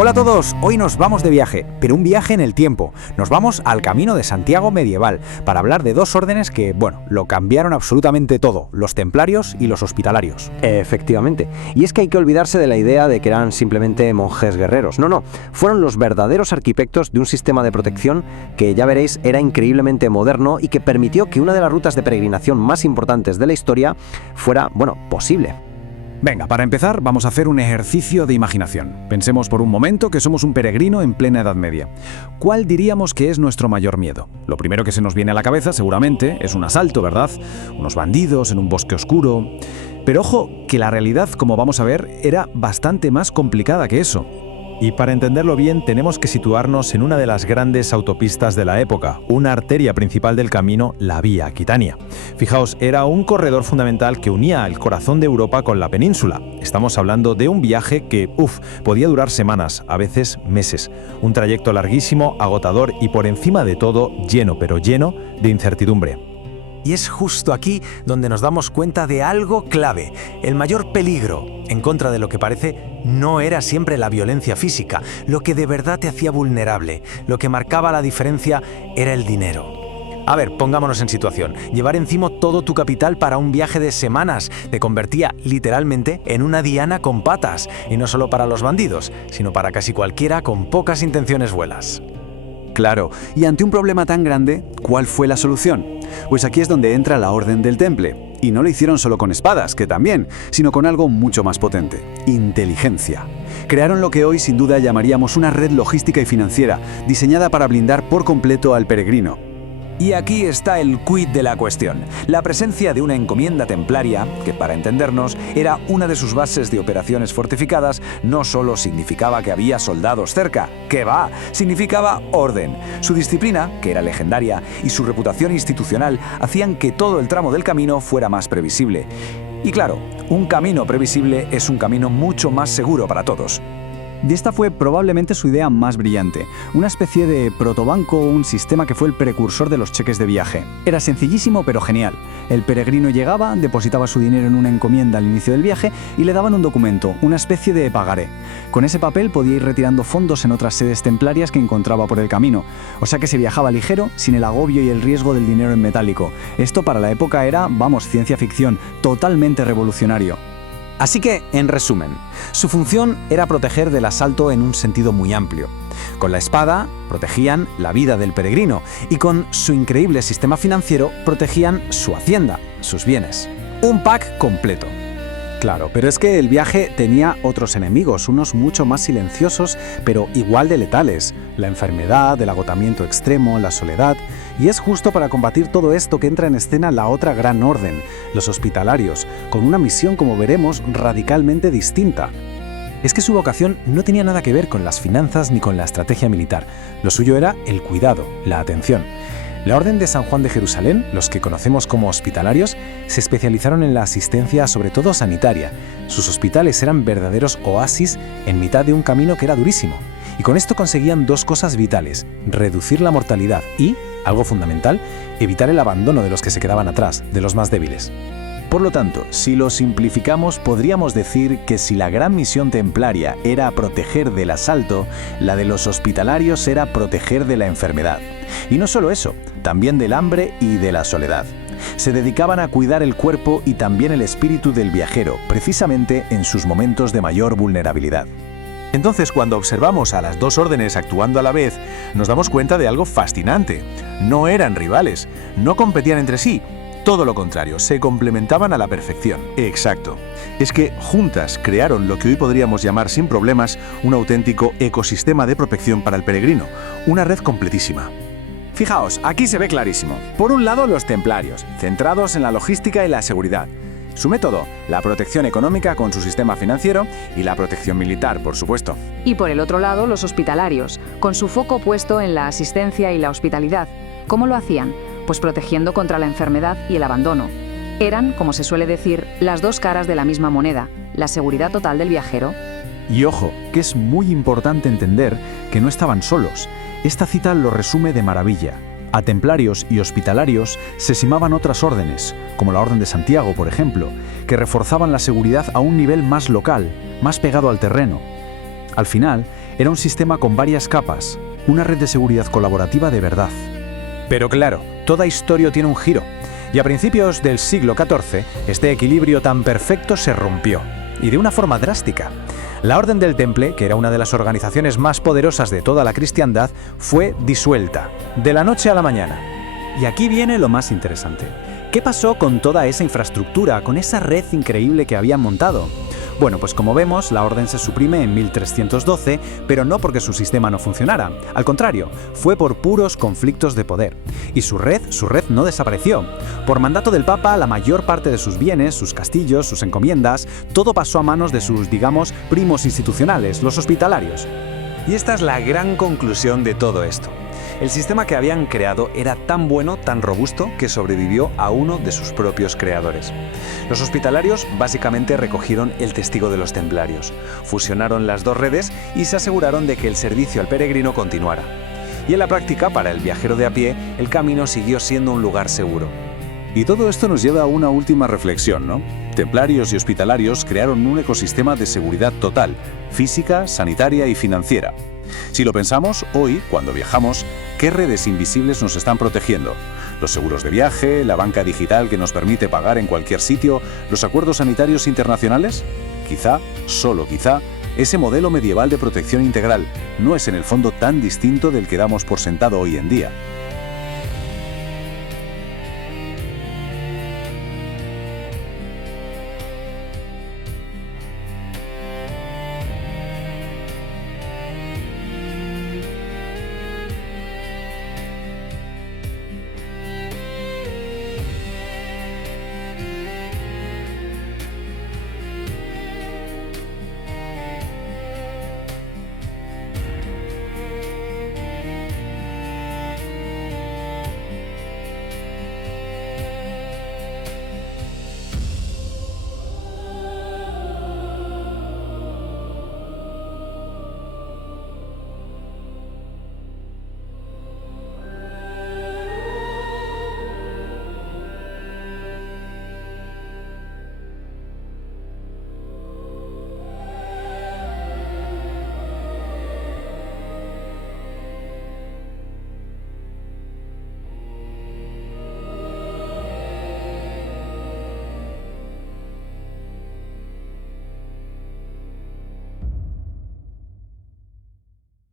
Hola a todos, hoy nos vamos de viaje, pero un viaje en el tiempo. Nos vamos al Camino de Santiago medieval, para hablar de dos órdenes que, lo cambiaron absolutamente todo, los templarios y los hospitalarios. Efectivamente. Y es que hay que olvidarse de la idea de que eran simplemente monjes guerreros. No, fueron los verdaderos arquitectos de un sistema de protección que, ya veréis, era increíblemente moderno y que permitió que una de las rutas de peregrinación más importantes de la historia fuera, posible. Venga, para empezar vamos a hacer un ejercicio de imaginación. Pensemos por un momento que somos un peregrino en plena Edad Media. ¿Cuál diríamos que es nuestro mayor miedo? Lo primero que se nos viene a la cabeza, seguramente, es un asalto, ¿verdad? Unos bandidos en un bosque oscuro. Pero ojo, que la realidad, como vamos a ver, era bastante más complicada que eso. Y para entenderlo bien, tenemos que situarnos en una de las grandes autopistas de la época, una arteria principal del camino, la Vía Aquitania. Fijaos, era un corredor fundamental que unía el corazón de Europa con la península. Estamos hablando de un viaje que, podía durar semanas, a veces meses. Un trayecto larguísimo, agotador y por encima de todo, lleno de incertidumbre. Y es justo aquí donde nos damos cuenta de algo clave. El mayor peligro, en contra de lo que parece, no era siempre la violencia física. Lo que de verdad te hacía vulnerable, lo que marcaba la diferencia, era el dinero. A ver, pongámonos en situación. Llevar encima todo tu capital para un viaje de semanas te convertía literalmente en una diana con patas. Y no solo para los bandidos, sino para casi cualquiera con pocas intenciones buenas. Claro, y ante un problema tan grande, ¿cuál fue la solución? Pues aquí es donde entra la Orden del Temple. Y no lo hicieron solo con espadas, que también, sino con algo mucho más potente: inteligencia. Crearon lo que hoy sin duda llamaríamos una red logística y financiera, diseñada para blindar por completo al peregrino. Y aquí está el quid de la cuestión, la presencia de una encomienda templaria, que para entendernos era una de sus bases de operaciones fortificadas, no solo significaba que había soldados cerca, ¡que va!, significaba orden. Su disciplina, que era legendaria, y su reputación institucional hacían que todo el tramo del camino fuera más previsible. Y claro, un camino previsible es un camino mucho más seguro para todos. Y esta fue probablemente su idea más brillante, una especie de protobanco, un sistema que fue el precursor de los cheques de viaje. Era sencillísimo pero genial. El peregrino llegaba, depositaba su dinero en una encomienda al inicio del viaje y le daban un documento, una especie de pagaré. Con ese papel podía ir retirando fondos en otras sedes templarias que encontraba por el camino. O sea que se viajaba ligero, sin el agobio y el riesgo del dinero en metálico. Esto para la época era, ciencia ficción, totalmente revolucionario. Así que, en resumen, su función era proteger del asalto en un sentido muy amplio. Con la espada protegían la vida del peregrino y con su increíble sistema financiero protegían su hacienda, sus bienes. Un pack completo. Claro, pero es que el viaje tenía otros enemigos, unos mucho más silenciosos, pero igual de letales: la enfermedad, el agotamiento extremo, la soledad. Y es justo para combatir todo esto que entra en escena la otra gran orden, los hospitalarios, con una misión, como veremos, radicalmente distinta. Es que su vocación no tenía nada que ver con las finanzas ni con la estrategia militar. Lo suyo era el cuidado, la atención. La Orden de San Juan de Jerusalén, los que conocemos como hospitalarios, se especializaron en la asistencia sobre todo sanitaria. Sus hospitales eran verdaderos oasis en mitad de un camino que era durísimo. Y con esto conseguían dos cosas vitales: reducir la mortalidad y, algo fundamental, evitar el abandono de los que se quedaban atrás, de los más débiles. Por lo tanto, si lo simplificamos, podríamos decir que si la gran misión templaria era proteger del asalto, la de los hospitalarios era proteger de la enfermedad. Y no solo eso, también del hambre y de la soledad. Se dedicaban a cuidar el cuerpo y también el espíritu del viajero, precisamente en sus momentos de mayor vulnerabilidad. Entonces, cuando observamos a las dos órdenes actuando a la vez, nos damos cuenta de algo fascinante. No eran rivales, no competían entre sí. Todo lo contrario, se complementaban a la perfección. Exacto. Es que juntas crearon lo que hoy podríamos llamar sin problemas un auténtico ecosistema de protección para el peregrino, una red completísima. Fijaos, aquí se ve clarísimo. Por un lado, los templarios, centrados en la logística y la seguridad. Su método, la protección económica con su sistema financiero y la protección militar, por supuesto. Y por el otro lado, los hospitalarios, con su foco puesto en la asistencia y la hospitalidad. ¿Cómo lo hacían? Pues protegiendo contra la enfermedad y el abandono. Eran, como se suele decir, las dos caras de la misma moneda, la seguridad total del viajero. Y ojo, que es muy importante entender que no estaban solos. Esta cita lo resume de maravilla. A templarios y hospitalarios se simaban otras órdenes, como la Orden de Santiago, por ejemplo, que reforzaban la seguridad a un nivel más local, más pegado al terreno. Al final, Era un sistema con varias capas, una red de seguridad colaborativa de verdad. Pero claro, toda historia tiene un giro. Y a principios del siglo XIV, este equilibrio tan perfecto se rompió. Y de una forma drástica. La Orden del Temple, que era una de las organizaciones más poderosas de toda la cristiandad, fue disuelta, de la noche a la mañana. Y aquí viene lo más interesante. ¿Qué pasó con toda esa infraestructura, con esa red increíble que habían montado? Bueno, pues como vemos, la orden se suprime en 1312, pero no porque su sistema no funcionara. Al contrario, fue por puros conflictos de poder. Y su red no desapareció. Por mandato del Papa, la mayor parte de sus bienes, sus castillos, sus encomiendas, todo pasó a manos de sus, digamos, primos institucionales, los hospitalarios. Y esta es la gran conclusión de todo esto. El sistema que habían creado era tan bueno, tan robusto, que sobrevivió a uno de sus propios creadores. Los hospitalarios básicamente recogieron el testigo de los templarios, fusionaron las dos redes y se aseguraron de que el servicio al peregrino continuara. Y en la práctica, para el viajero de a pie, el camino siguió siendo un lugar seguro. Y todo esto nos lleva a una última reflexión, ¿no? Templarios y hospitalarios crearon un ecosistema de seguridad total, física, sanitaria y financiera. Si lo pensamos, hoy, cuando viajamos, ¿qué redes invisibles nos están protegiendo? Los seguros de viaje, la banca digital que nos permite pagar en cualquier sitio, los acuerdos sanitarios internacionales. Quizá, solo quizá, ese modelo medieval de protección integral no es en el fondo tan distinto del que damos por sentado hoy en día.